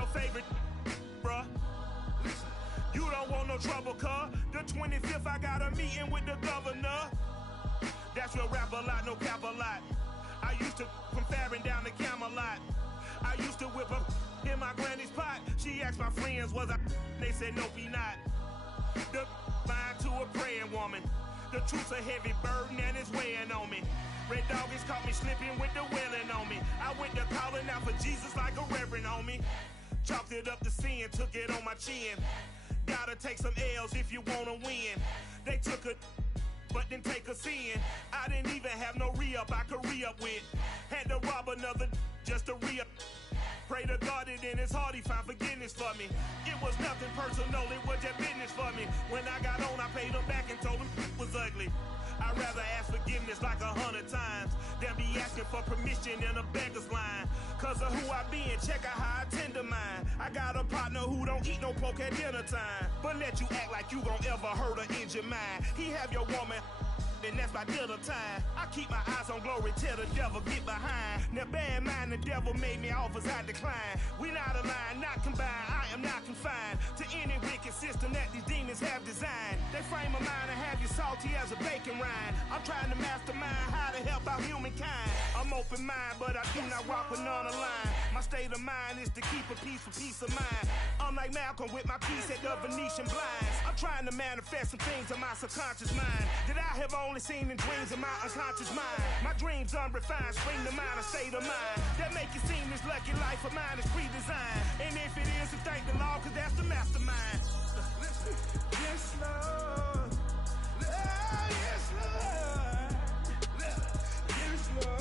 your favorite, bruh. You don't want no trouble, cuz. The 25th, I got a meeting with the governor. That's real rap a lot, no cap a lot. I used to from Farron down to Camelot. I used to whip up in my granny's pot. She asked my friends, was I? They said, nope, he not. The line to a praying woman. The truth's a heavy burden and it's weighing on me. Red doggies caught me slipping with the wailing on me. I went to calling out for Jesus like a reverend on me. Chalked it up to sin, took it on my chin. Gotta take some L's if you wanna win. They took a but didn't take a sin. I didn't even have no re-up I could re-up with. Had to rob another just to re-up. Pray to God that in his heart he found forgiveness for me. It was nothing personal, it was just business for me. When I got on, I paid him back and told him it was ugly. I'd rather ask forgiveness like 100 times than be asking for permission in a beggar's line. Cause of who I be and check out how I tend to mine. I got a partner who don't eat no pork at dinner time, but let you act like you gon' ever hurt or injure mine. He have your woman, and that's by dinner time. I keep my eyes on glory till the devil get behind. Now bear in mind the devil made me offers I decline. We not aligned, not combined, I am not confined to any wicked system that these demons have designed. They frame a mind and have you salty as a bacon rind. I'm trying to mastermind how to help out humankind. I'm open mind, but I do not walk with none aligned. My state of mind is to keep a peace for peace of mind. I'm like Malcolm with my piece at the Venetian blinds. I'm trying to manifest some things in my subconscious mind that I have only seen in dreams in my unconscious mind. My dreams unrefined, spring to mind, a state of mind that make it seem this lucky life of mine is pre-designed. And if it is, then thank the Lord, cause that's the mastermind. Yes, Lord. Yes, Lord. Yes, Lord.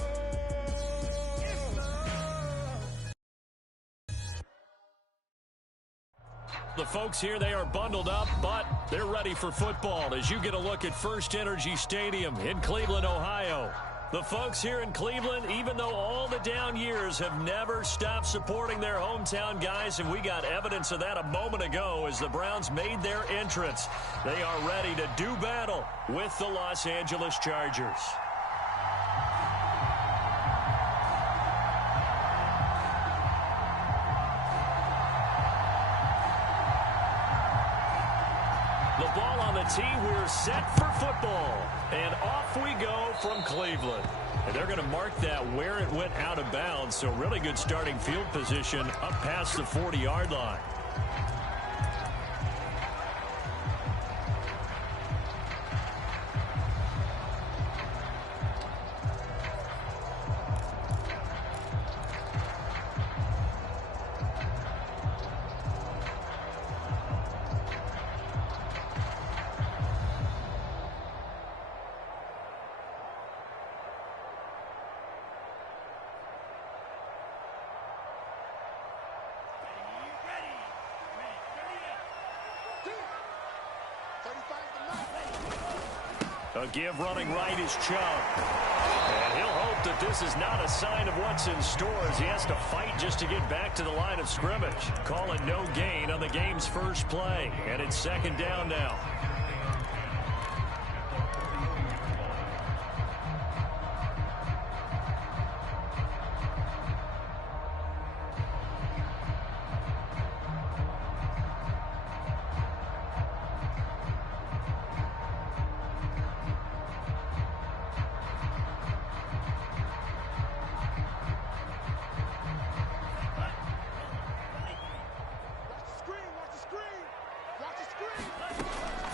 The folks here, they are bundled up, but they're ready for football as you get a look at First Energy Stadium in Cleveland, Ohio. The folks here in Cleveland, even though all the down years have never stopped supporting their hometown guys, and we got evidence of that a moment ago as the Browns made their entrance. They are ready to do battle with the Los Angeles Chargers. The ball on the tee, we're set for football. And off we go from Cleveland. And they're going to mark that where it went out of bounds. So really good starting field position up past the 40-yard line. A give running right is Chubb. And he'll hope that this is not a sign of what's in store as he has to fight just to get back to the line of scrimmage. Calling no gain on the game's first play. And it's second down now.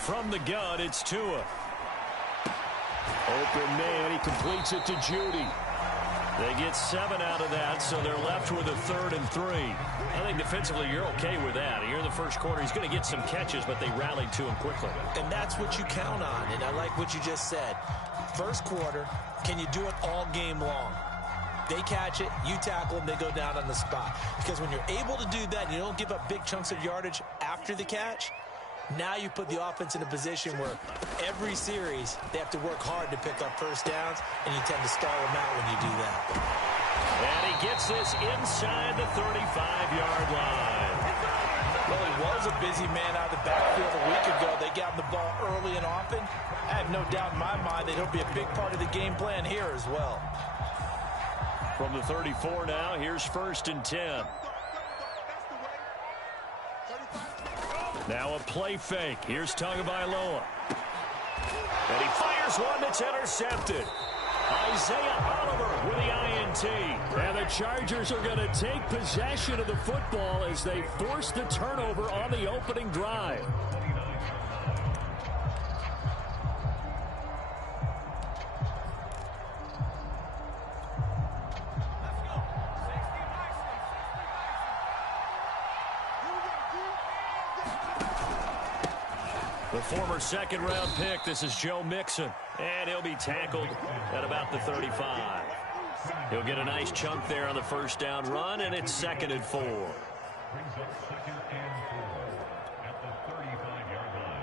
From the gun, it's Tua. Open man, he completes it to Judy. They get 7 out of that, so they're left with a 3rd and 3. I think defensively you're okay with that. Here in the first quarter, he's going to get some catches, but they rallied to him quickly. And that's what you count on, and I like what you just said. First quarter, can you do it all game long? They catch it, you tackle them, they go down on the spot. Because when you're able to do that and you don't give up big chunks of yardage after the catch, now you put the offense in a position where every series they have to work hard to pick up first downs, and you tend to stall them out when you do that. And he gets this inside the 35-yard line. Well, he was a busy man out of the backfield a week ago. They got him the ball early and often. I have no doubt in my mind that he'll be a big part of the game plan here as well. From the 34 now, here's 1st and 10. Now a play fake. Here's Tagovailoa. And he fires one that's intercepted. Isaiah Oliver with the INT. And the Chargers are going to take possession of the football as they force the turnover on the opening drive. The former second-round pick, this is Joe Mixon, and he'll be tackled at about the 35. He'll get a nice chunk there on the first down run, and it's 2nd and 4. Brings up 2nd and 4 at the 35-yard line.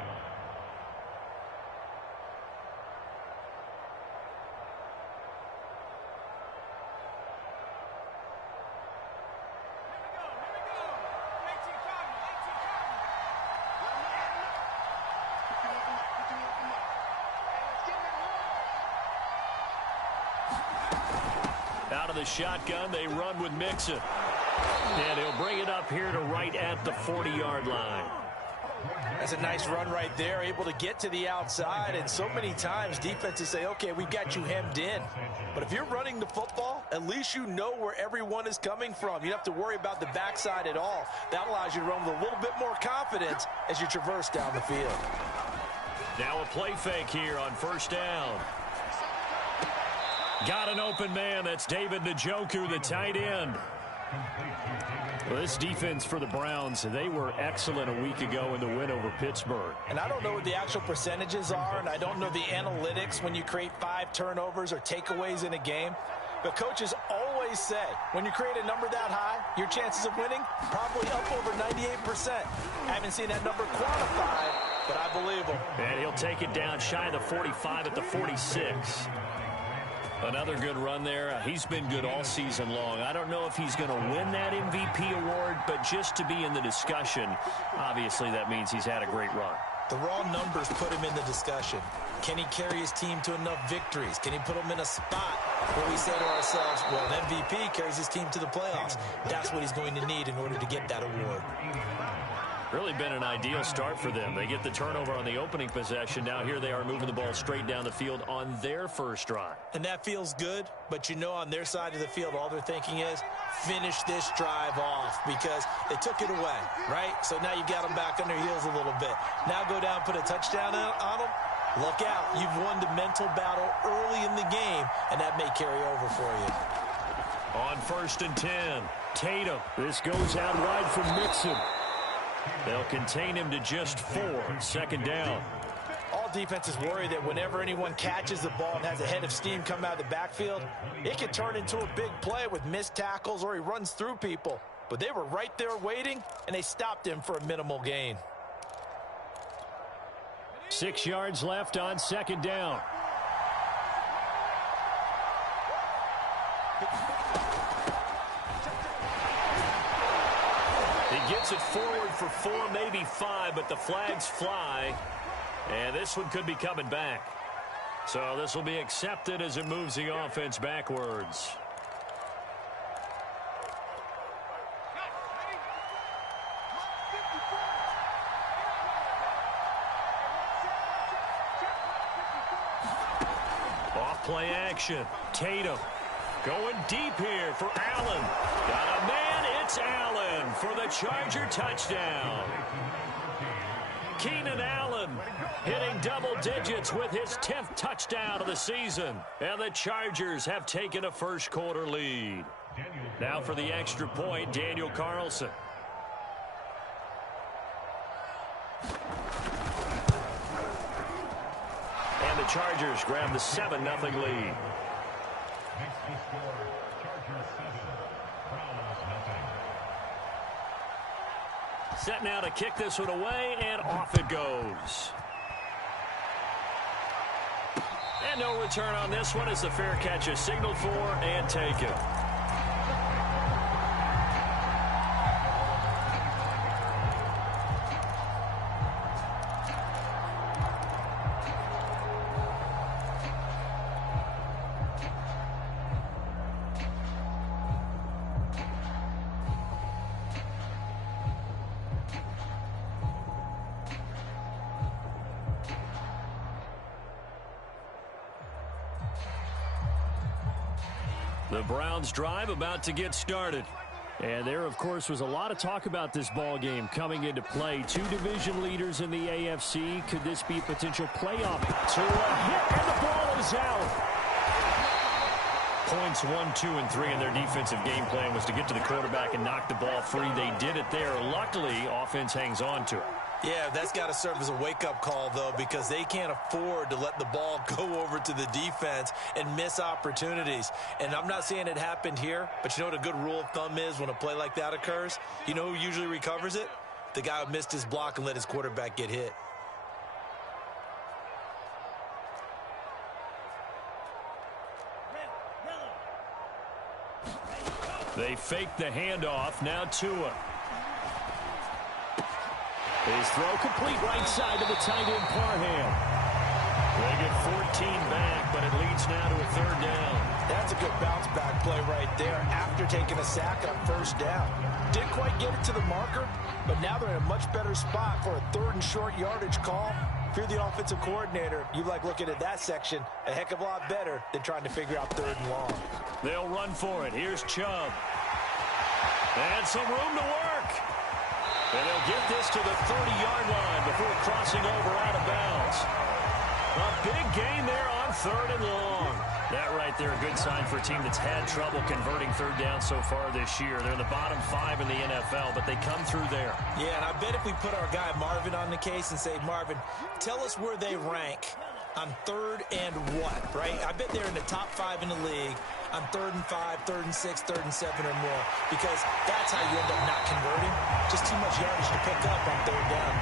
Out of the shotgun, they run with Mixon. And he'll bring it up here to right at the 40-yard line. That's a nice run right there, able to get to the outside. And so many times defenses say, okay, we've got you hemmed in. But if you're running the football, at least you know where everyone is coming from. You don't have to worry about the backside at all. That allows you to run with a little bit more confidence as you traverse down the field. Now a play fake here on first down. Got an open man. That's David Njoku, the tight end. Well, this defense for the Browns, they were excellent a week ago in the win over Pittsburgh. And I don't know what the actual percentages are, and I don't know the analytics when you create 5 turnovers or takeaways in a game. But coaches always say, when you create a number that high, your chances of winning probably up over 98%. I haven't seen that number quantified, but I believe him. And he'll take it down shy of the 45 at the 46. Another good run there. He's been good all season long. I don't know if he's going to win that MVP award, but just to be in the discussion, obviously that means he's had a great run. The raw numbers put him in the discussion. Can he carry his team to enough victories? Can he put them in a spot where we say to ourselves, well, an MVP carries his team to the playoffs. That's what he's going to need in order to get that award. Really been an ideal start for them. They get the turnover on the opening possession. Now here they are moving the ball straight down the field on their first drive. And that feels good, but you know on their side of the field, all they're thinking is finish this drive off because they took it away, right? So now you got them back on their heels a little bit. Now go down, put a touchdown on them. Look out. You've won the mental battle early in the game, and that may carry over for you. On 1st and 10, Tatum. This goes out wide for Mixon. They'll contain him to just 4. 2nd down. All defenses worry that whenever anyone catches the ball and has a head of steam come out of the backfield, it can turn into a big play with missed tackles or he runs through people. But they were right there waiting, and they stopped him for a minimal gain. 6 yards left on 2nd down. He gets it forward for 4, maybe 5, but the flags fly. And this one could be coming back. So this will be accepted as it moves the offense backwards. Off play action. Tatum going deep here for Allen. Got a man. It's Allen for the Charger touchdown. Keenan Allen hitting double digits with his 10th touchdown of the season. And the Chargers have taken a first-quarter lead. Now for the extra point, Daniel Carlson. And the Chargers grab the 7-0 lead. Set now to kick this one away, and off it goes. And no return on this one as the fair catch is signaled for and taken. The Browns drive about to get started. And there, of course, was a lot of talk about this ball game coming into play. Two division leaders in the AFC. Could this be a potential playoff? To a hit, and the ball is out. Points 1, 2, and 3 in their defensive game plan was to get to the quarterback and knock the ball free. They did it there. Luckily, offense hangs on to it. Yeah, that's got to serve as a wake-up call, though, because they can't afford to let the ball go over to the defense and miss opportunities. And I'm not saying it happened here, but you know what a good rule of thumb is when a play like that occurs? You know who usually recovers it? The guy who missed his block and let his quarterback get hit. They fake the handoff. Now Tua. His throw complete right side to the tight end Parham. They get 14 back, but it leads now to a third down. That's a good bounce back play right there after taking a sack on first down. Didn't quite get it to the marker, but now they're in a much better spot for a third and short yardage call. If you're the offensive coordinator, you like looking at that section a heck of a lot better than trying to figure out third and long. They'll run for it. Here's Chubb. And some room to work. And they'll get this to the 30-yard line before crossing over out of bounds. A big gain there on third and long. That right there, a good sign for a team that's had trouble converting third down so far this year. They're in the bottom 5 in the NFL, but they come through there. Yeah, and I bet if we put our guy Marvin on the case and say, Marvin, tell us where they rank on third and what, right? I bet they're in the top 5 in the league on third and 5, third and 6, third and 7 or more, because that's how you end up not converting. Just too much yardage to pick up on third down.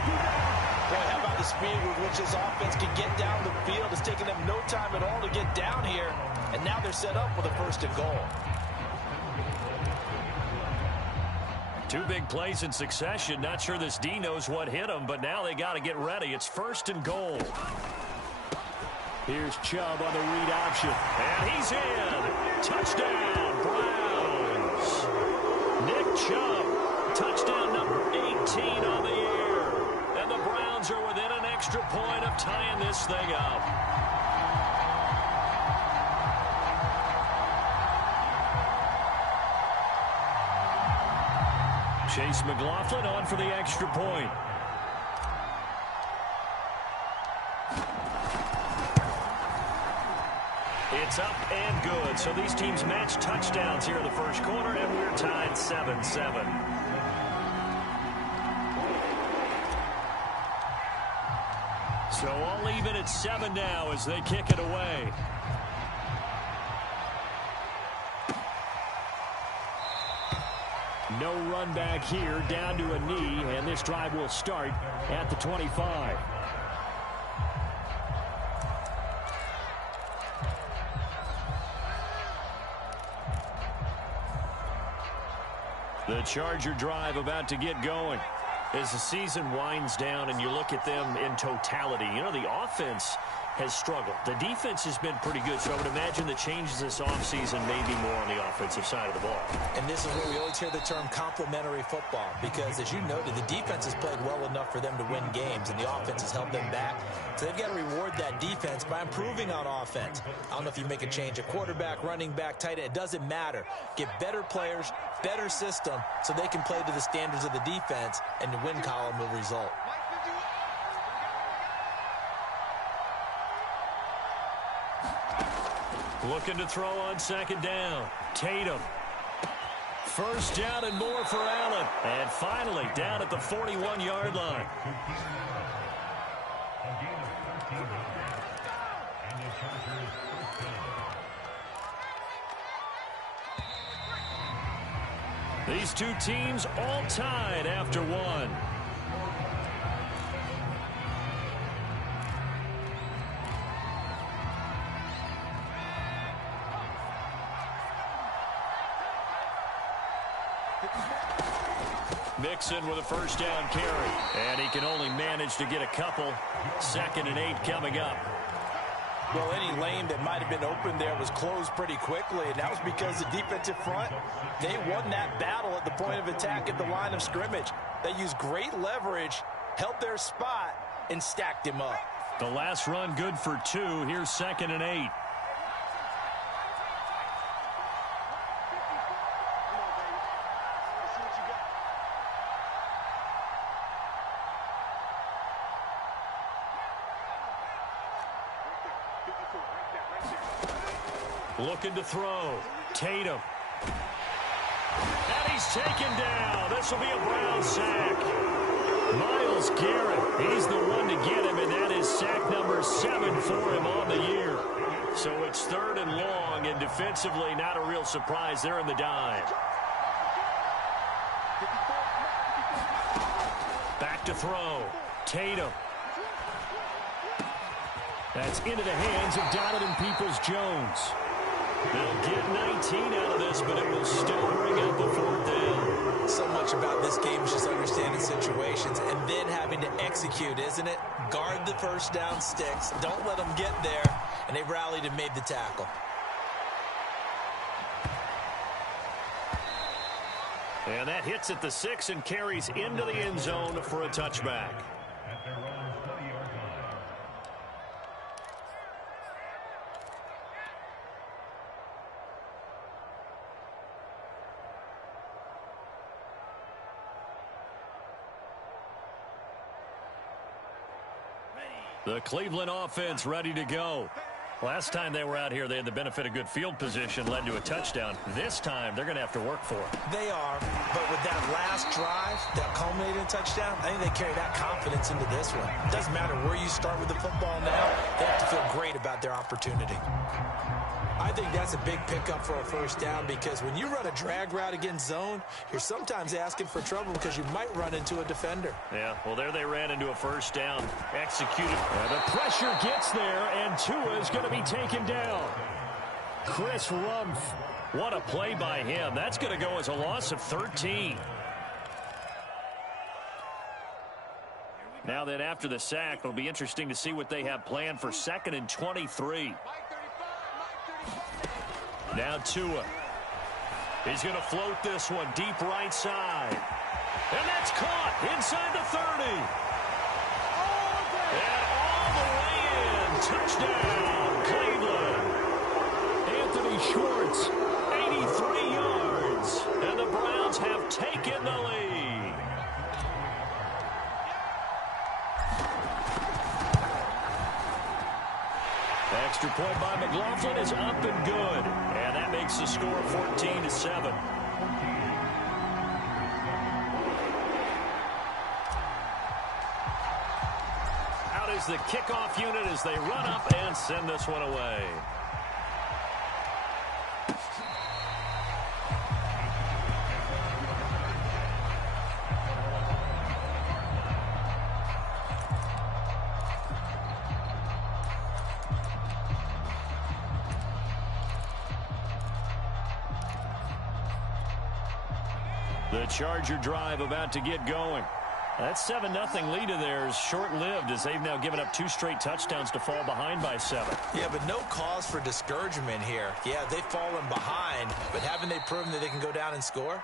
Boy, how about the speed with which this offense can get down the field? It's taking them no time at all to get down here, and now they're set up with a first and goal. Two big plays in succession. Not sure this D knows what hit him, but now they got to get ready. It's first and goal. Here's Chubb on the read option. And he's in. Touchdown, Browns. Nick Chubb, touchdown number 18 on the year. And the Browns are within an extra point of tying this thing up. Chase McLaughlin on for the extra point. It's up and good. So these teams match touchdowns here in the first quarter, and we're tied 7-7. So all even at 7 now as they kick it away. No run back here, down to a knee, and this drive will start at the 25. The Charger drive about to get going. As the season winds down and you look at them in totality, you know, the offense has struggled. The defense has been pretty good, so I would imagine the changes this offseason may be more on the offensive side of the ball. And this is where we always hear the term complementary football, because as you noted, the defense has played well enough for them to win games, and the offense has held them back. So they've got to reward that defense by improving on offense. I don't know if you make a change at quarterback, running back, tight end. It doesn't matter. Get better players, better system, so they can play to the standards of the defense, and the win column will result. Looking to throw on second down. Tatum. First down and more for Allen. And finally down at the 41-yard line. These two teams all tied after one. Mixon with a first down carry. And he can only manage to get a couple. 2nd and 8 coming up. Well, any lane that might have been open there was closed pretty quickly, and that was because the defensive front, they won that battle at the point of attack at the line of scrimmage. They used great leverage, held their spot, and stacked him up. The last run good for 2. Here's 2nd and 8. Looking to throw. Tatum. And he's taken down. This will be a Brown sack. Myles Garrett, he's the one to get him, and that is sack number 7 for him on the year. So it's 3rd and long, and defensively not a real surprise. They're in the dime. Back to throw. Tatum. That's into the hands of Donovan Peoples-Jones. They'll get 19 out of this, but it will still bring up a 4th down. So much about this game is just understanding situations and then having to execute, isn't it? Guard the first down sticks. Don't let them get there. And they rallied and made the tackle. And that hits at the 6 and carries into the end zone for a touchback. At their own 30-yard line. The Cleveland offense ready to go. Last time they were out here, they had the benefit of good field position, led to a touchdown. This time, they're going to have to work for it. They are, but with that last drive, that culminating touchdown, I think they carry that confidence into this one. It doesn't matter where you start with the football now, they have to feel great about their opportunity. I think that's a big pickup for a first down because when you run a drag route against zone, you're sometimes asking for trouble because you might run into a defender. Yeah, well, there they ran into a first down. Executed. The pressure gets there, and Tua is going to be taken down. Chris Rumph. What a play by him. That's going to go as a loss of 13. Now then, after the sack, it'll be interesting to see what they have planned for 2nd and 23. Now Tua. He's going to float this one deep right side. And that's caught inside the 30. And all the way in. Touchdown, Cleveland. Anthony Schwartz, 83 yards. And the Browns have taken the lead. Extra point by McLaughlin is up and good. And that makes the score 14-7. Out is the kickoff unit as they run up and send this one away. The Charger drive about to get going. That 7-0 lead of theirs short-lived as they've now given up 2 straight touchdowns to fall behind by 7. Yeah, but no cause for discouragement here. Yeah, they've fallen behind, but haven't they proven that they can go down and score?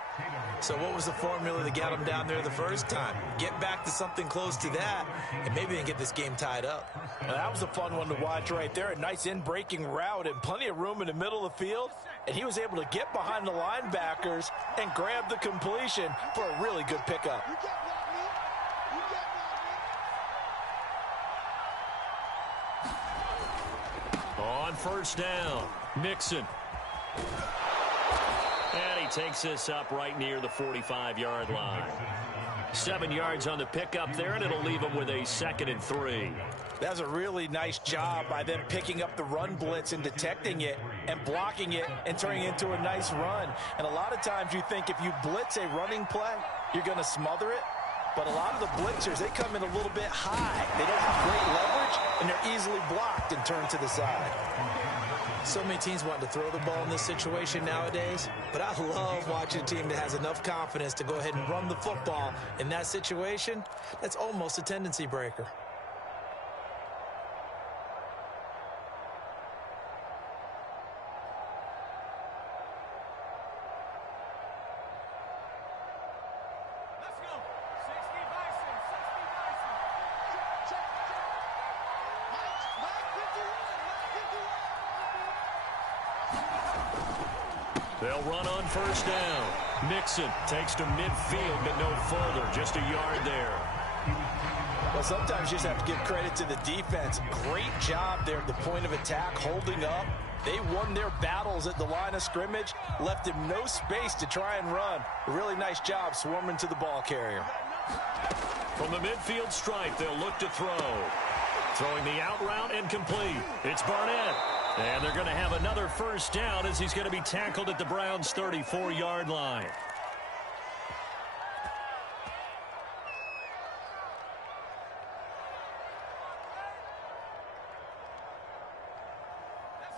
So what was the formula that got them down there the first time? Get back to something close to that, and maybe they can get this game tied up. Well, that was a fun one to watch right there. A nice in-breaking route and plenty of room in the middle of the field. And he was able to get behind the linebackers and grab the completion for a really good pickup. On first down, Mixon. And he takes this up right near the 45-yard line. 7 yards on the pickup there, and it'll leave him with a 2nd and 3. That's a really nice job by them picking up the run blitz and detecting it and blocking it and turning it into a nice run. And a lot of times you think if you blitz a running play, you're going to smother it. But a lot of the blitzers, they come in a little bit high. They don't have great leverage, and they're easily blocked and turned to the side. So many teams want to throw the ball in this situation nowadays, but I love watching a team that has enough confidence to go ahead and run the football. In that situation, that's almost a tendency breaker. They'll run on first down. Mixon takes to midfield, but no further. Just a yard there. Well, sometimes you just have to give credit to the defense. Great job there at the point of attack, holding up. They won their battles at the line of scrimmage, left him no space to try and run. A really nice job swarming to the ball carrier. From the midfield stripe, they'll look to throw. Throwing the out route and complete. It's Barnett. And they're going to have another first down as he's going to be tackled at the Browns' 34-yard line.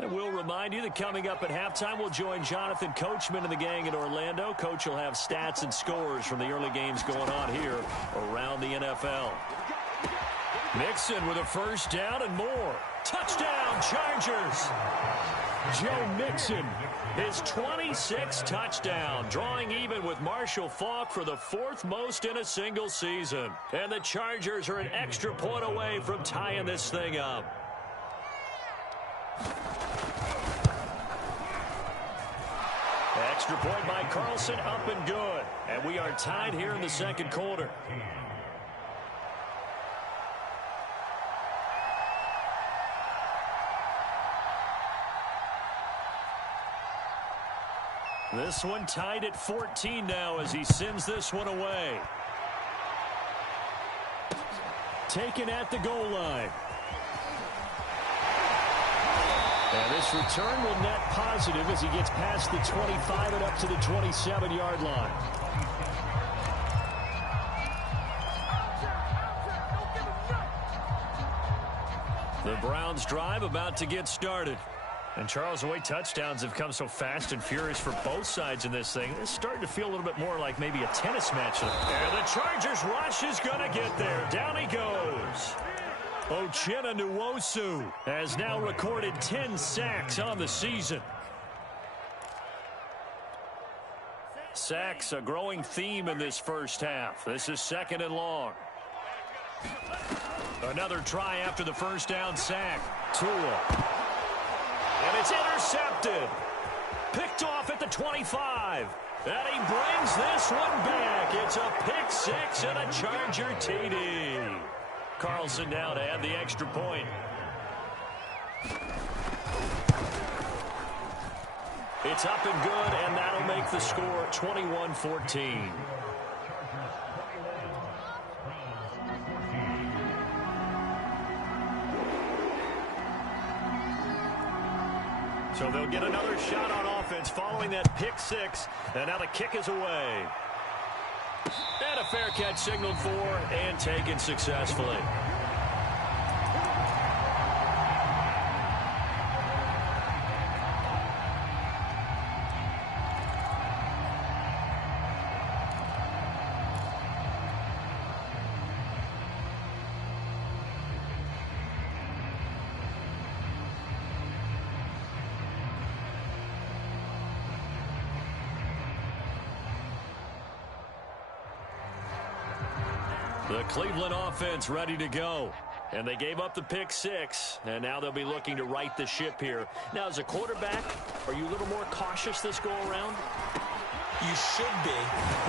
And we'll remind you that coming up at halftime, we'll join Jonathan Coachman and the gang in Orlando. Coach will have stats and scores from the early games going on here around the NFL. Mixon with a first down and more. Touchdown, Chargers. Joe Mixon, his 26th touchdown, drawing even with Marshall Faulk for the 4th most in a single season. And the Chargers are an extra point away from tying this thing up. Extra point by Carlson, up and good. And we are tied here in the second quarter. This one tied at 14 now as he sends this one away. Taken at the goal line. And this return will net positive as he gets past the 25 and up to the 27-yard line. The Browns drive about to get started. And Charles, the way touchdowns have come so fast and furious for both sides in this thing, it's starting to feel a little bit more like maybe a tennis match. And the Chargers rush is going to get there. Down he goes. Uchenna Nwosu has now recorded 10 sacks on the season. Sacks a growing theme in this first half. This is 2nd and long. Another try after the first down sack. Tua. And it's intercepted. Picked off at the 25. And he brings this one back. It's a pick six and a Charger TD. Carlson now to add the extra point. It's up and good, and that'll make the score 21-14. So they'll get another shot on offense following that pick six, and now the kick is away. And a fair catch signaled for and taken successfully. The Cleveland offense ready to go. And they gave up the pick six, and now they'll be looking to right the ship here. Now, as a quarterback, are you a little more cautious this go-around? You should be,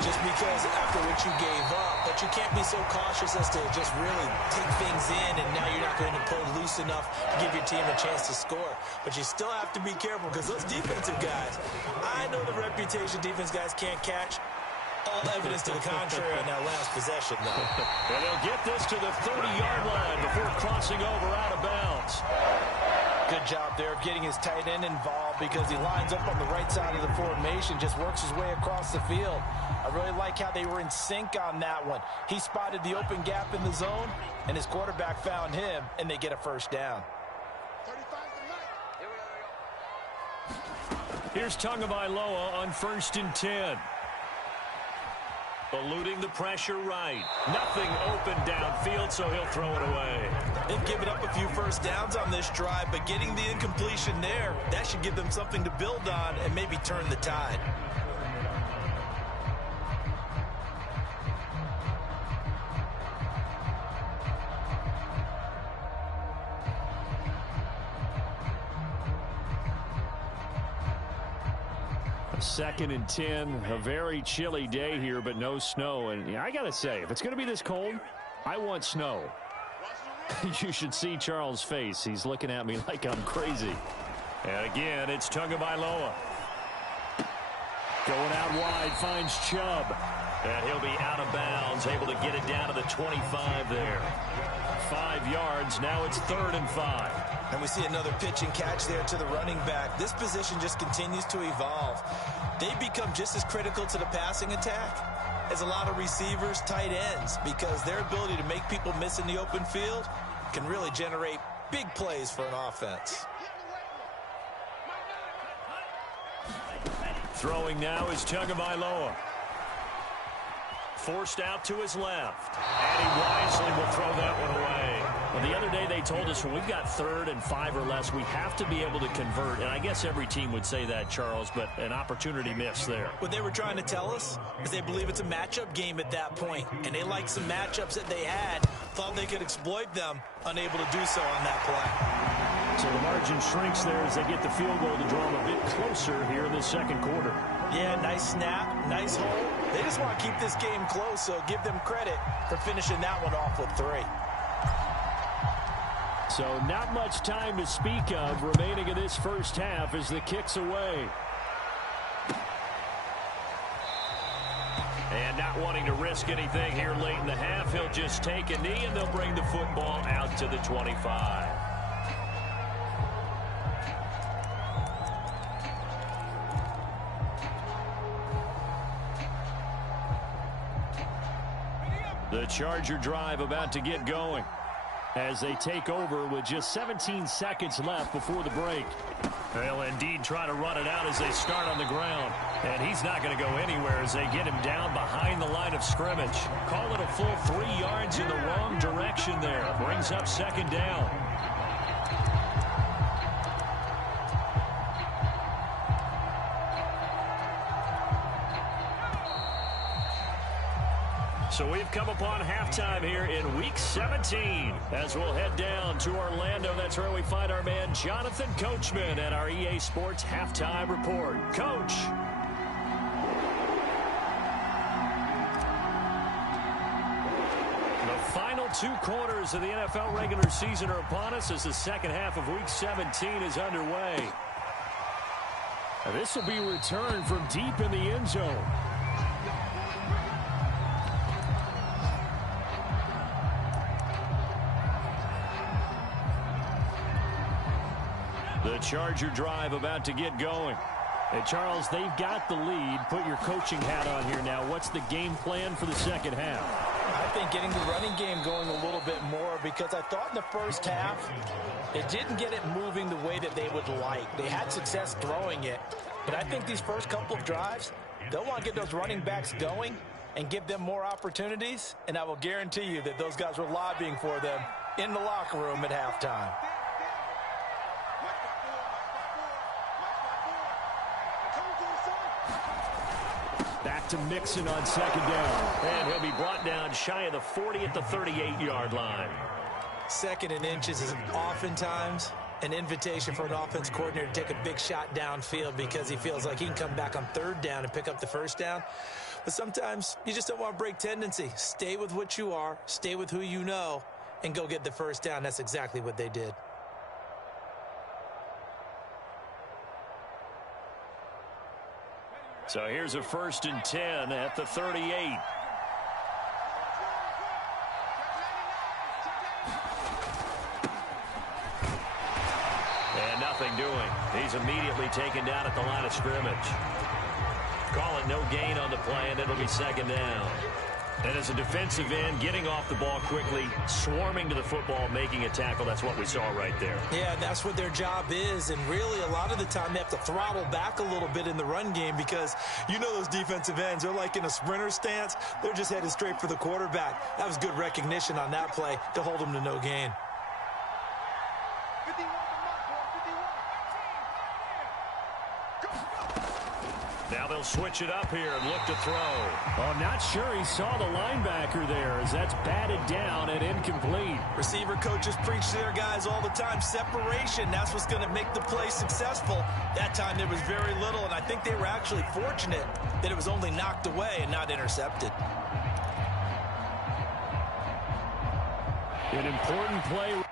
just because after what you gave up. But you can't be so cautious as to just really take things in, and now you're not going to play loose enough to give your team a chance to score. But you still have to be careful, because those defensive guys, I know the reputation defense guys can't catch. All evidence to the contrary on that last possession, though. And they'll get this to the 30-yard line before crossing over out of bounds. Good job there of getting his tight end involved, because he lines up on the right side of the formation, just works his way across the field. I really like how they were in sync on that one. He spotted the open gap in the zone, and his quarterback found him, and they get a first down. Here's Tagovailoa on 1st and 10. Eluding the pressure right. Nothing open downfield, so he'll throw it away. They've given up a few first downs on this drive, but getting the incompletion there, that should give them something to build on and maybe turn the tide. Second and 10, a very chilly day here, but no snow. And I got to say, if it's going to be this cold, I want snow. You should see Charles' face. He's looking at me like I'm crazy. And again, it's Tagovailoa. Going out wide, finds Chubb. And he'll be out of bounds, able to get it down to the 25 there. 5 yards, now it's 3rd and 5. And we see another pitch and catch there to the running back. This position just continues to evolve. They become just as critical to the passing attack as a lot of receivers, tight ends, because their ability to make people miss in the open field can really generate big plays for an offense. Throwing now is Tagovailoa. Forced out to his left. And he wisely will throw that one away. Well, the other day they told us when we've got 3rd and 5 or less, we have to be able to convert. And I guess every team would say that, Charles, but an opportunity missed there. What they were trying to tell us is they believe it's a matchup game at that point. And they liked some matchups that they had, thought they could exploit them, unable to do so on that play. So the margin shrinks there as they get the field goal to draw them a bit closer here in the 2nd quarter. Yeah, nice snap, nice hole. They just want to keep this game close, so give them credit for finishing that one off with 3. So not much time to speak of remaining in this first half as the kick's away. And not wanting to risk anything here late in the half, he'll just take a knee and they'll bring the football out to the 25. The Charger drive about to get going as they take over with just 17 seconds left before the break. They'll indeed try to run it out as they start on the ground. And he's not going to go anywhere as they get him down behind the line of scrimmage. Call it a full 3 yards in the wrong direction there. Brings up 2nd down. So we've come upon halftime here in Week 17. As we'll head down to Orlando, that's where we find our man Jonathan Coachman at our EA Sports Halftime Report. Coach. The final 2 quarters of the NFL regular season are upon us as the second half of Week 17 is underway. And this will be returned from deep in the end zone. The Charger drive about to get going. Hey, Charles, they've got the lead. Put your coaching hat on here now. What's the game plan for the second half? I think getting the running game going a little bit more, because I thought in the first half it didn't get it moving the way that they would like. They had success throwing it, but I think these first couple of drives, they'll want to get those running backs going and give them more opportunities, and I will guarantee you that those guys were lobbying for them in the locker room at halftime. Back to Mixon on 2nd down. And he'll be brought down shy of the 40 at the 38-yard line. 2nd and inches is oftentimes an invitation for an offense coordinator to take a big shot downfield because he feels like he can come back on 3rd down and pick up the 1st down. But sometimes you just don't want to break tendency. Stay with what you are, stay with who you know, and go get the 1st down. That's exactly what they did. So here's a 1st and 10 at the 38. And nothing doing. He's immediately taken down at the line of scrimmage. Call it no gain on the play, and it'll be 2nd down. And as a defensive end, getting off the ball quickly, swarming to the football, making a tackle, that's what we saw right there. Yeah, that's what their job is, and really a lot of the time they have to throttle back a little bit in the run game because you know those defensive ends, they're like in a sprinter stance. They're just headed straight for the quarterback. That was good recognition on that play to hold them to no gain. Now they'll switch it up here and look to throw. Oh, I'm not sure he saw the linebacker there as that's batted down and incomplete. Receiver coaches preach to their guys all the time. Separation, that's what's going to make the play successful. That time there was very little, and I think they were actually fortunate that it was only knocked away and not intercepted. An important play.